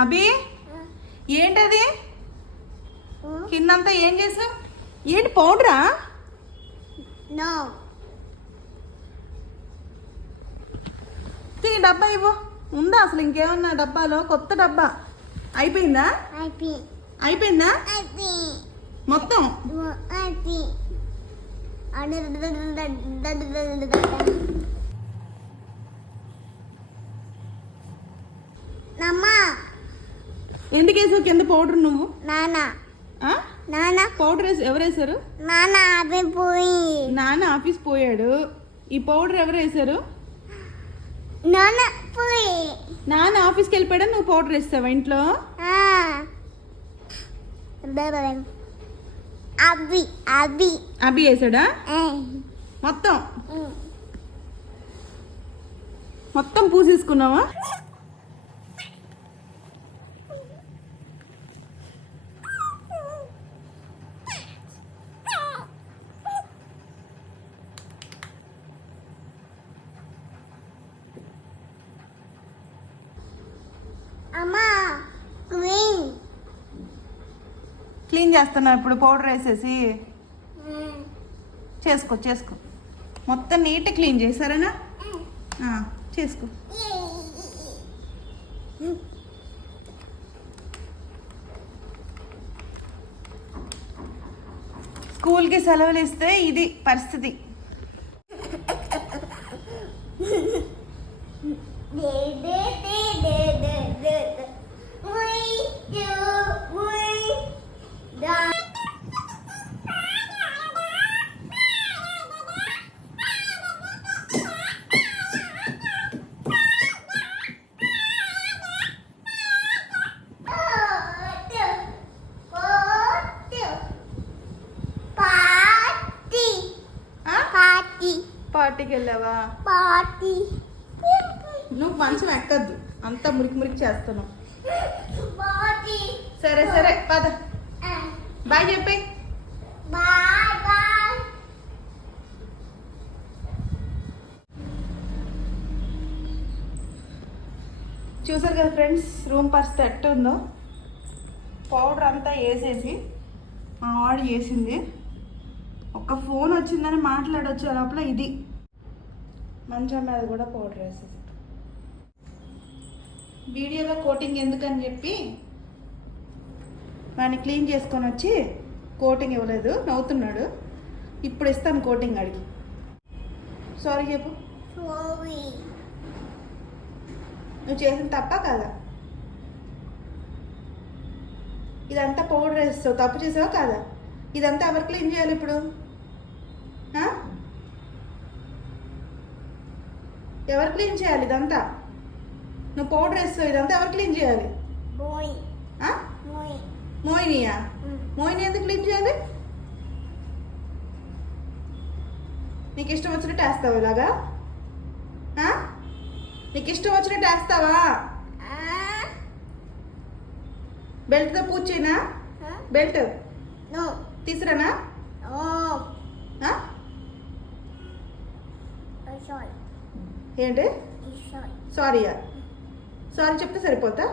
అభి ఏంటది కిందంతా ఏం చేసావు ఏంటి పౌడరా నో తీ డబ్బా ఇవ్వు ఉందా అసలు ఇంకేమన్నా డబ్బాలో కొత్త డబ్బా అయిపోయిందా అయిపోయి అయిపోయిందా అయిపోయి మొత్తం నమ్మ ఎందుకు వేసావు? కింద పౌడర్ నువ్వు? నాన్న ఆ? నాన్న పౌడర్ ఎవరు వేశారు నాన్న అవి పోయి. నాన్న ఆఫీస్ పోయాడు. ఈ పౌడర్ ఎవరు వేశారు నాన్న పోయి. నాన్న ఆఫీస్కి వెళ్ళిపోయాడు? నువ్వు పౌడర్ వేస్తావా ఇంట్లో. అవి అవి అభి వేసాడా. మొత్తం? మొత్తం పూసేసుకున్నావా అమ్మా క్వీన్ క్లీన్ చేస్తున్నావు ఇప్పుడు పౌడర్ వేసేసి చేసుకో చేసుకో. మొత్తం నీట్ క్లీన్ చేశారనా? చేసుకో. స్కూల్కి సెలవులు ఇస్తే ఇది పరిస్థితి. పార్టీకి వెళ్ళావా పార్టీ. నువ్వు మంచం ఎక్కద్దు. అంతా మురికి మురికి చేస్తున్నావు. సరే సరే పద. బాయ్ చెప్పి. చూసారు కదా ఫ్రెండ్స్ రూమ్ పరిస్థితి ఎట్ట ఉందో పౌడర్ అంతా వేసేసి మా వాడు చేసింది. ఒక ఫోన్ వచ్చిందని మాట్లాడొచ్చే లోపల ఇది. మంచం మీద కూడా పౌడర్ వేసేసి. వీడియోలో కోటింగ్ ఎందుకని చెప్పి దాన్ని క్లీన్ చేసుకొని వచ్చి కోటింగ్ ఇవ్వలేదు నవ్వుతున్నాడు. ఇప్పుడు ఇస్తాను కోటింగ్ అడిగి సారీ చెప్పు. నువ్వు చేసిన తప్ప కదా? ఇదంతా పౌడర్ వేస్తావు తప్పు చేసావా కాదా? ఇదంతా ఎవరు క్లీన్ చేయాలి ఇప్పుడు? ఎవరు క్లీన్ చేయాలి ఇదంతా? నువ్వు పౌడర్ వేస్తావు ఇదంతా ఎవరు క్లీన్ చేయాలి? మోయినియా? మోయిని ఎందుకు క్లీన్ చేయాలి? నీకు ఇష్టం వచ్చినట్టు వేస్తావు ఇలాగా? నీకు ఇష్టం వచ్చినట్టు వేస్తావా? బెల్ట్తో పూజ చేయనా? బెల్ట్? తీసురానా ఏంటి? సారీ సారీయా సారీ చెప్తే సరిపోతా?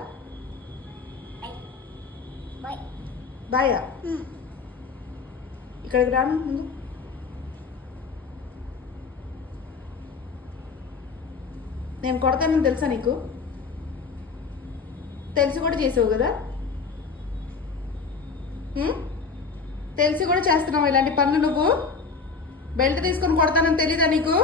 బాయ్ బాయా ఇక్కడికి రాను ముందు. నేను కొడతానని తెలుసా నీకు? తెలిసి కూడా చేసావు కదా? ఉం? తెలిసి కూడా చేస్తున్నావు ఇలాంటి పనులు నువ్వు? బెల్ట్ తీసుకొని కొడతానని తెలీదా నీకు?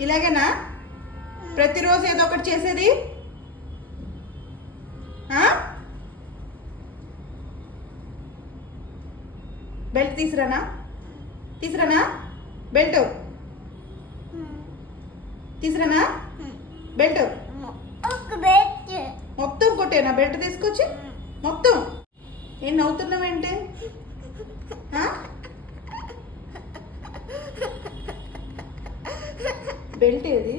ఇలాగేనా? ప్రతిరోజు ఏదో ఒకటి చేసేది? బెల్ట్ తీసురానా? తీసురానా? బెల్ట్. తీసురానా? బెల్ట్. మొత్తం కొట్టేనా? బెల్ట్ తీసుకొచ్చి? మొత్తం. ఏం నవ్వుతున్నావేంటి? బెల్ట్ ఏది?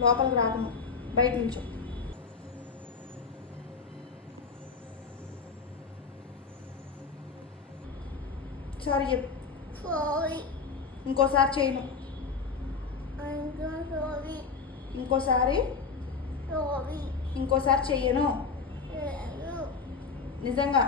లోపలికి రాకము బయట నుంచో సారీ చెప్పు. ఇంకోసారి చేయను. ఇంకోసారి. ఇంకోసారి చెయ్యను. నిజంగా.